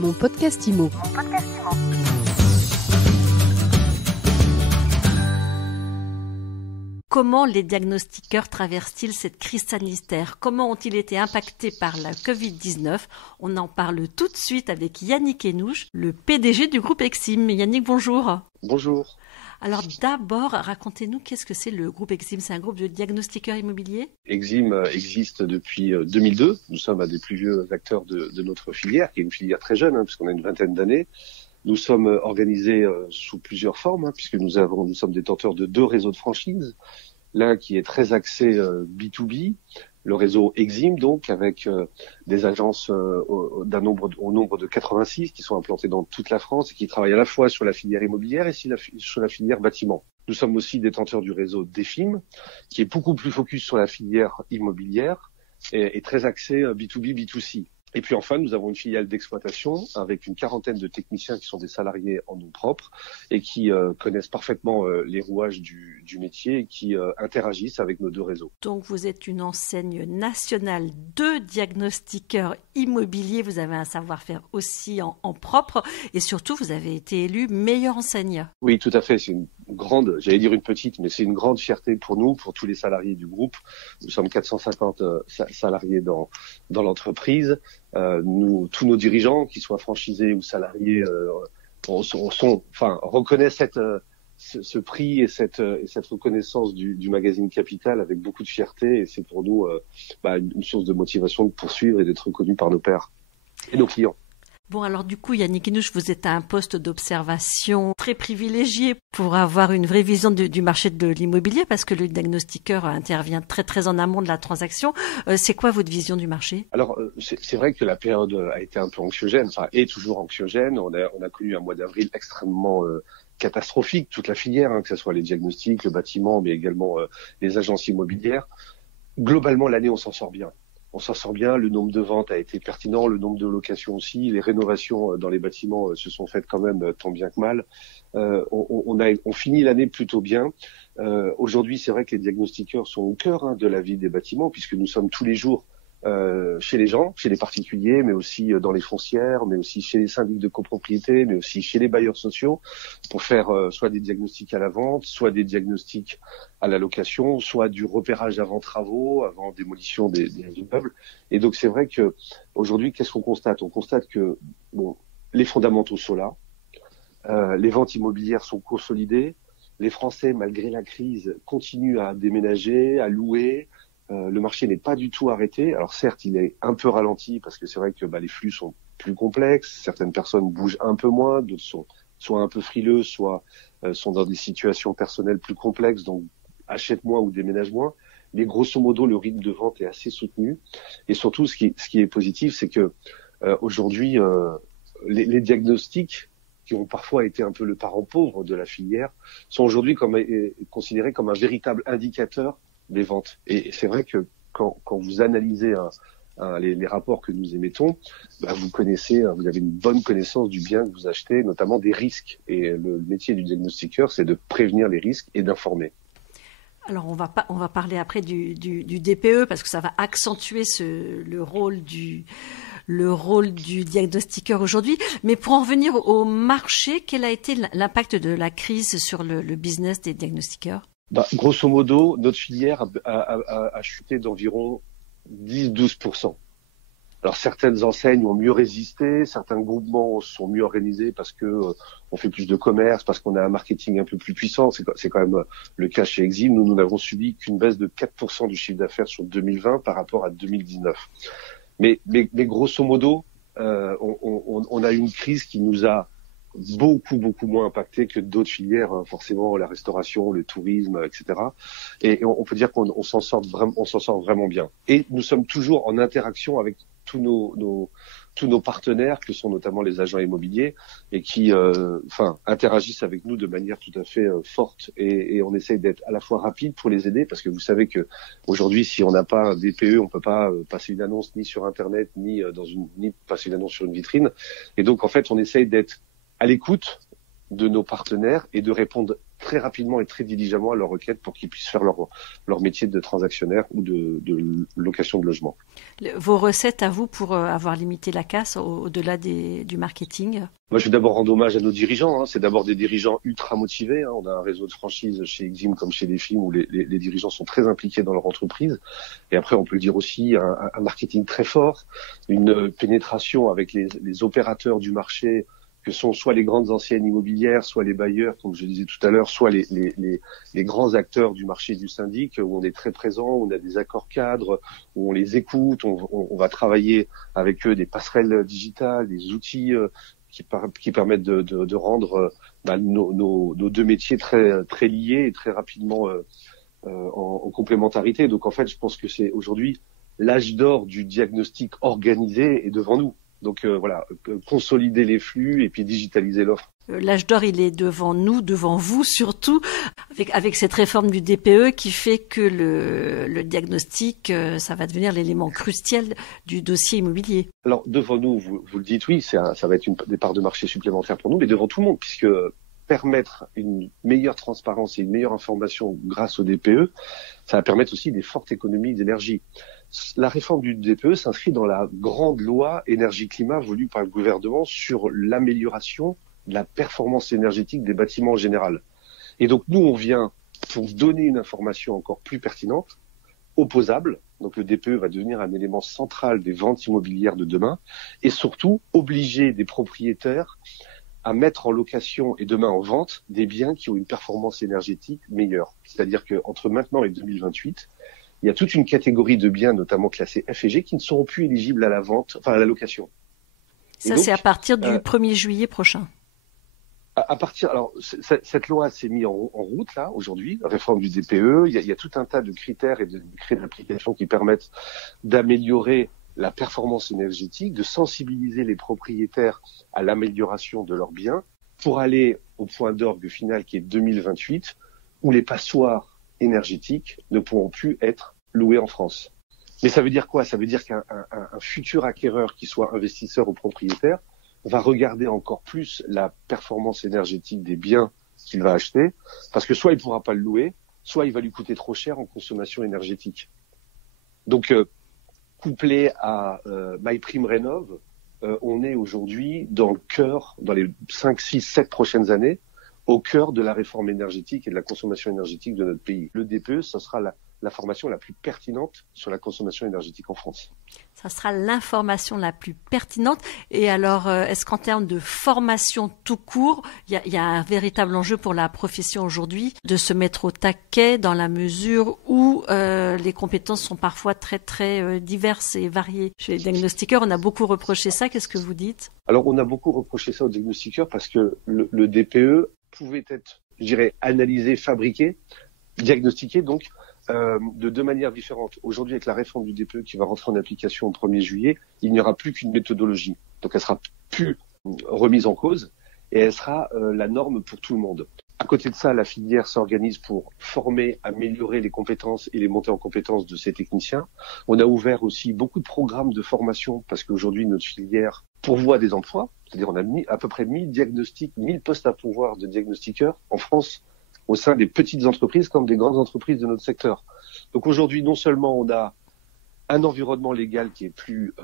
Mon podcast IMO. Comment les diagnostiqueurs traversent-ils cette crise sanitaire? Comment ont-ils été impactés par la Covid-19? On en parle tout de suite avec Yannick Henouche, le PDG du groupe Exim. Yannick, bonjour. Bonjour. Alors d'abord, racontez-nous qu'est-ce que c'est le groupe Exim? C'est un groupe de diagnostiqueurs immobiliers? Exim existe depuis 2002. Nous sommes un des plus vieux acteurs de notre filière, qui est une filière très jeune, puisqu'on a une vingtaine d'années. Nous sommes organisés sous plusieurs formes, puisque nous sommes détenteurs de 2 réseaux de franchise. L'un qui est très axé B2B, le réseau Exim, donc, avec des agences au nombre de 86 qui sont implantées dans toute la France et qui travaillent à la fois sur la filière immobilière et sur la filière bâtiment. Nous sommes aussi détenteurs du réseau DEFIM, qui est beaucoup plus focus sur la filière immobilière et très axé B2B, B2C. Et puis enfin, nous avons une filiale d'exploitation avec une quarantaine de techniciens qui sont des salariés en nom propre et qui connaissent parfaitement les rouages du métier et qui interagissent avec nos 2 réseaux. Donc vous êtes une enseigne nationale de diagnostiqueurs immobiliers, vous avez un savoir-faire aussi en propre et surtout vous avez été élu meilleure enseigne. Oui, tout à fait, c'est une grande, j'allais dire une petite, mais c'est une grande fierté pour nous, pour tous les salariés du groupe. Nous sommes 450 salariés dans l'entreprise. Tous nos dirigeants, qu'ils soient franchisés ou salariés, reconnaissent ce prix et cette reconnaissance du magazine Capital avec beaucoup de fierté, et c'est pour nous une source de motivation de poursuivre et d'être reconnus par nos pairs et nos clients. Bon, alors du coup, Yannick Henouche, vous êtes à un poste d'observation très privilégié pour avoir une vraie vision du marché de l'immobilier, parce que le diagnostiqueur intervient très très en amont de la transaction. C'est quoi votre vision du marché? Alors, c'est vrai que la période a été un peu anxiogène, est toujours anxiogène. On a connu un mois d'avril extrêmement catastrophique, toute la filière, que ce soit les diagnostics, le bâtiment, mais également les agences immobilières. Globalement, l'année, on s'en sort bien. On s'en sort bien, le nombre de ventes a été pertinent, le nombre de locations aussi, les rénovations dans les bâtiments se sont faites quand même tant bien que mal. On finit l'année plutôt bien. Aujourd'hui, c'est vrai que les diagnostiqueurs sont au cœur de la vie des bâtiments, puisque nous sommes tous les jours chez les gens, chez les particuliers, mais aussi dans les foncières, mais aussi chez les syndics de copropriété, mais aussi chez les bailleurs sociaux, pour faire soit des diagnostics à la vente, soit des diagnostics à la location, soit du repérage avant travaux, avant démolition des immeubles. Et donc c'est vrai que aujourd'hui, qu'est-ce qu'on constate? On constate que les fondamentaux sont là, les ventes immobilières sont consolidées, les Français, malgré la crise, continuent à déménager, à louer. Le marché n'est pas du tout arrêté. Alors certes, il est un peu ralenti parce que c'est vrai que les flux sont plus complexes. Certaines personnes bougent un peu moins, d'autres sont soit un peu frileux, soit sont dans des situations personnelles plus complexes, donc achètent moins ou déménagent moins. Mais grosso modo, le rythme de vente est assez soutenu. Et surtout, ce qui est positif, c'est que aujourd'hui, les diagnostics qui ont parfois été un peu le parent pauvre de la filière sont aujourd'hui considérés comme un véritable indicateur des ventes. Et c'est vrai que quand vous analysez les rapports que nous émettons, vous avez une bonne connaissance du bien que vous achetez, notamment des risques. Et le métier du diagnostiqueur, c'est de prévenir les risques et d'informer. Alors on va parler après du DPE, parce que ça va accentuer le rôle du diagnostiqueur aujourd'hui. Mais pour en revenir au marché, quel a été l'impact de la crise sur le business des diagnostiqueurs? Grosso modo, notre filière a chuté d'environ 10-12%. Alors certaines enseignes ont mieux résisté, certains groupements sont mieux organisés parce que on fait plus de commerce, parce qu'on a un marketing un peu plus puissant. C'est quand même le cas chez Exim. Nous n'avons subi qu'une baisse de 4% du chiffre d'affaires sur 2020 par rapport à 2019. Mais grosso modo, on a eu une crise qui nous a beaucoup moins impacté que d'autres filières, forcément la restauration, le tourisme, etc. Et on peut dire qu'on s'en sort vraiment bien. Et nous sommes toujours en interaction avec tous nos partenaires, que sont notamment les agents immobiliers, et qui interagissent avec nous de manière tout à fait forte. Et on essaye d'être à la fois rapide pour les aider, parce que vous savez que aujourd'hui, si on n'a pas un DPE, on peut pas passer une annonce ni sur Internet, ni passer une annonce sur une vitrine. Et donc en fait, on essaye d'être à l'écoute de nos partenaires et de répondre très rapidement et très diligemment à leur requête pour qu'ils puissent faire leur métier de transactionnaire ou de location de logement. Vos recettes à vous pour avoir limité la casse au-delà du marketing? Moi, je vais d'abord rendre hommage à nos dirigeants. C'est d'abord des dirigeants ultra motivés. On a un réseau de franchise chez Exim comme chez Delphine où les dirigeants sont très impliqués dans leur entreprise. Et après, on peut le dire aussi, un marketing très fort, une pénétration avec les opérateurs du marché, que sont soit les grandes anciennes immobilières, soit les bailleurs, comme je disais tout à l'heure, soit les grands acteurs du marché du syndic, où on est très présent, où on a des accords cadres, où on les écoute, on va travailler avec eux des passerelles digitales, des outils qui permettent de rendre nos deux métiers très très liés et très rapidement en complémentarité. Donc en fait, je pense que c'est aujourd'hui l'âge d'or du diagnostic organisé est devant nous. Donc voilà, consolider les flux et puis digitaliser l'offre. L'âge d'or, il est devant nous, devant vous surtout, avec cette réforme du DPE qui fait que le diagnostic, ça va devenir l'élément crucial du dossier immobilier. Alors devant nous, vous le dites, oui, ça va être des parts de marché supplémentaires pour nous, mais devant tout le monde, puisque permettre une meilleure transparence et une meilleure information grâce au DPE, ça va permettre aussi des fortes économies d'énergie. La réforme du DPE s'inscrit dans la grande loi énergie-climat voulue par le gouvernement sur l'amélioration de la performance énergétique des bâtiments en général. Et donc nous, on vient pour donner une information encore plus pertinente, opposable. Donc le DPE va devenir un élément central des ventes immobilières de demain et surtout obliger des propriétaires à mettre en location et demain en vente des biens qui ont une performance énergétique meilleure. C'est-à-dire qu'entre maintenant et 2028, il y a toute une catégorie de biens, notamment classés F et G, qui ne seront plus éligibles à la vente, enfin à la location. Ça, donc, c'est à partir du 1er juillet prochain. Alors, cette loi s'est mise en route, là, aujourd'hui, la réforme du DPE. Il y a tout un tas de critères et de décrets d'application qui permettent d'améliorer la performance énergétique, de sensibiliser les propriétaires à l'amélioration de leurs biens pour aller au point d'orgue final qui est 2028, où les passoires énergétiques ne pourront plus être louées en France. Mais ça veut dire quoi? Ça veut dire qu'un futur acquéreur, qui soit investisseur ou propriétaire, va regarder encore plus la performance énergétique des biens qu'il va acheter, parce que soit il ne pourra pas le louer, soit il va lui coûter trop cher en consommation énergétique. Donc, couplé à MyPrimeRénov', on est aujourd'hui dans le cœur, dans les 5, 6, 7 prochaines années, au cœur de la réforme énergétique et de la consommation énergétique de notre pays. Le DPE, ce sera la formation la plus pertinente sur la consommation énergétique en France. Ça sera l'information la plus pertinente. Et alors, est-ce qu'en termes de formation tout court, il y a un véritable enjeu pour la profession aujourd'hui de se mettre au taquet dans la mesure où les compétences sont parfois très, très diverses et variées? Chez les diagnostiqueurs, on a beaucoup reproché ça. Qu'est-ce que vous dites? Alors, on a beaucoup reproché ça aux diagnostiqueurs parce que le DPE pouvait être, je dirais, analysé, fabriqué, diagnostiqué, donc, de deux manières différentes. Aujourd'hui, avec la réforme du DPE qui va rentrer en application au 1er juillet, il n'y aura plus qu'une méthodologie. Donc, elle sera plus remise en cause et elle sera la norme pour tout le monde. À côté de ça, la filière s'organise pour former, améliorer les compétences et les montées en compétences de ces techniciens. On a ouvert aussi beaucoup de programmes de formation parce qu'aujourd'hui, notre filière pourvoit des emplois. C'est-à-dire, on a mis à peu près 1000 diagnostics, 1000 postes à pourvoir de diagnostiqueurs en France, au sein des petites entreprises comme des grandes entreprises de notre secteur. Donc aujourd'hui, non seulement on a un environnement légal qui est plus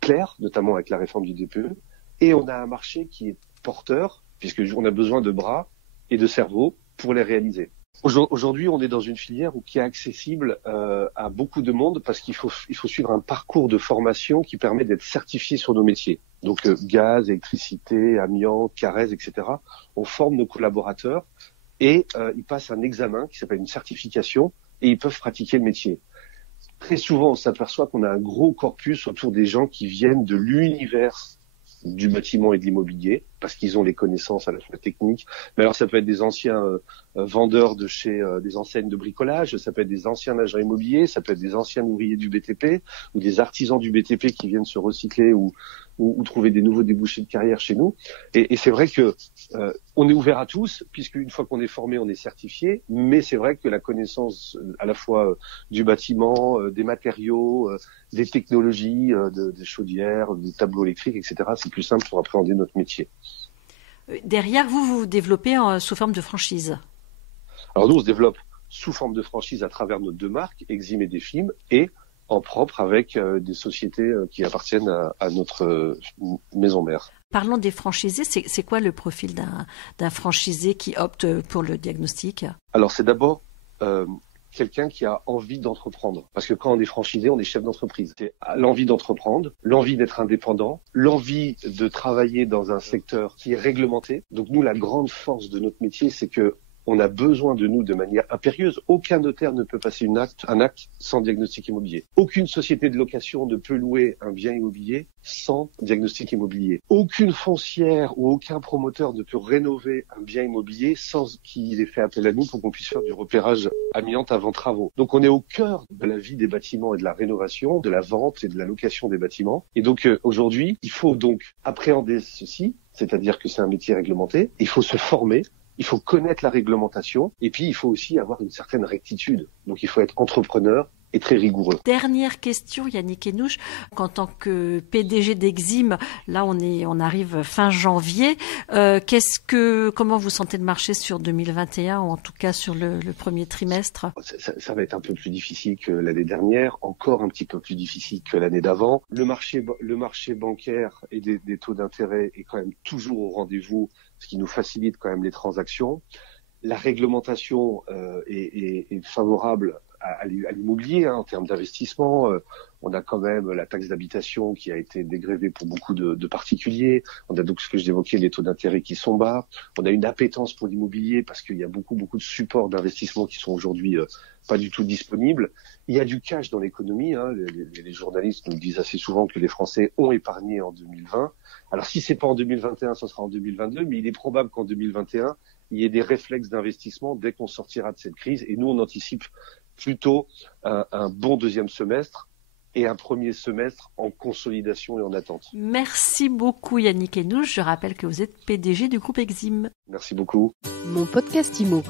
clair, notamment avec la réforme du DPE, et on a un marché qui est porteur, puisqu'on a besoin de bras et de cerveaux pour les réaliser. Aujourd'hui, on est dans une filière qui est accessible à beaucoup de monde parce qu'il faut suivre un parcours de formation qui permet d'être certifié sur nos métiers. Donc gaz, électricité, amiante, carrez, etc. On forme nos collaborateurs et ils passent un examen qui s'appelle une certification et ils peuvent pratiquer le métier. Très souvent, on s'aperçoit qu'on a un gros corpus autour des gens qui viennent de l'univers du bâtiment et de l'immobilier, parce qu'ils ont les connaissances à la fois techniques. Mais alors ça peut être des anciens vendeurs de chez des enseignes de bricolage, ça peut être des anciens agents immobiliers, ça peut être des anciens ouvriers du BTP ou des artisans du BTP qui viennent se recycler ou trouver des nouveaux débouchés de carrière chez nous. Et c'est vrai que on est ouvert à tous, puisqu'une fois qu'on est formé, on est certifié. Mais c'est vrai que la connaissance à la fois du bâtiment, des matériaux, des technologies, des chaudières, des tableaux électriques, etc., c'est plus simple pour appréhender notre métier. Derrière, vous développez sous forme de franchise. Alors nous, on se développe sous forme de franchise à travers nos 2 marques, Exim et Defim, et en propre avec des sociétés qui appartiennent à notre maison mère. Parlons des franchisés, c'est quoi le profil d'un franchisé qui opte pour le diagnostic? Alors c'est d'abord quelqu'un qui a envie d'entreprendre. Parce que quand on est franchisé, on est chef d'entreprise. C'est l'envie d'entreprendre, l'envie d'être indépendant, l'envie de travailler dans un secteur qui est réglementé. Donc nous, la grande force de notre métier, c'est que on a besoin de nous de manière impérieuse. Aucun notaire ne peut passer un acte sans diagnostic immobilier. Aucune société de location ne peut louer un bien immobilier sans diagnostic immobilier. Aucune foncière ou aucun promoteur ne peut rénover un bien immobilier sans qu'il ait fait appel à nous pour qu'on puisse faire du repérage amiante avant travaux. Donc on est au cœur de la vie des bâtiments et de la rénovation, de la vente et de la location des bâtiments. Et donc aujourd'hui, il faut donc appréhender ceci, c'est-à-dire que c'est un métier réglementé. Il faut se former. Il faut connaître la réglementation et puis il faut aussi avoir une certaine rectitude. Donc il faut être entrepreneur et très rigoureux. Dernière question, Yannick Hénouche. En tant que PDG d'Exim, là on arrive fin janvier. Comment vous sentez le marché sur 2021 ou en tout cas sur le premier trimestre? Ça va être un peu plus difficile que l'année dernière, encore un petit peu plus difficile que l'année d'avant. Le marché bancaire et des taux d'intérêt est quand même toujours au rendez-vous, ce qui nous facilite quand même les transactions. La réglementation est favorable à l'immobilier en termes d'investissement. On a quand même la taxe d'habitation qui a été dégrévée pour beaucoup de particuliers. On a donc ce que j'évoquais, les taux d'intérêt qui sont bas. On a une appétence pour l'immobilier parce qu'il y a beaucoup de supports d'investissement qui sont aujourd'hui pas du tout disponibles. Il y a du cash dans l'économie. Les journalistes nous disent assez souvent que les Français ont épargné en 2020. Alors si c'est pas en 2021, ce sera en 2022, mais il est probable qu'en 2021, il y ait des réflexes d'investissement dès qu'on sortira de cette crise. Et nous, on anticipe plutôt un bon deuxième semestre et un premier semestre en consolidation et en attente. Merci beaucoup Yannick Hénouche. Je rappelle que vous êtes PDG du groupe Exim. Merci beaucoup. Mon podcast IMO.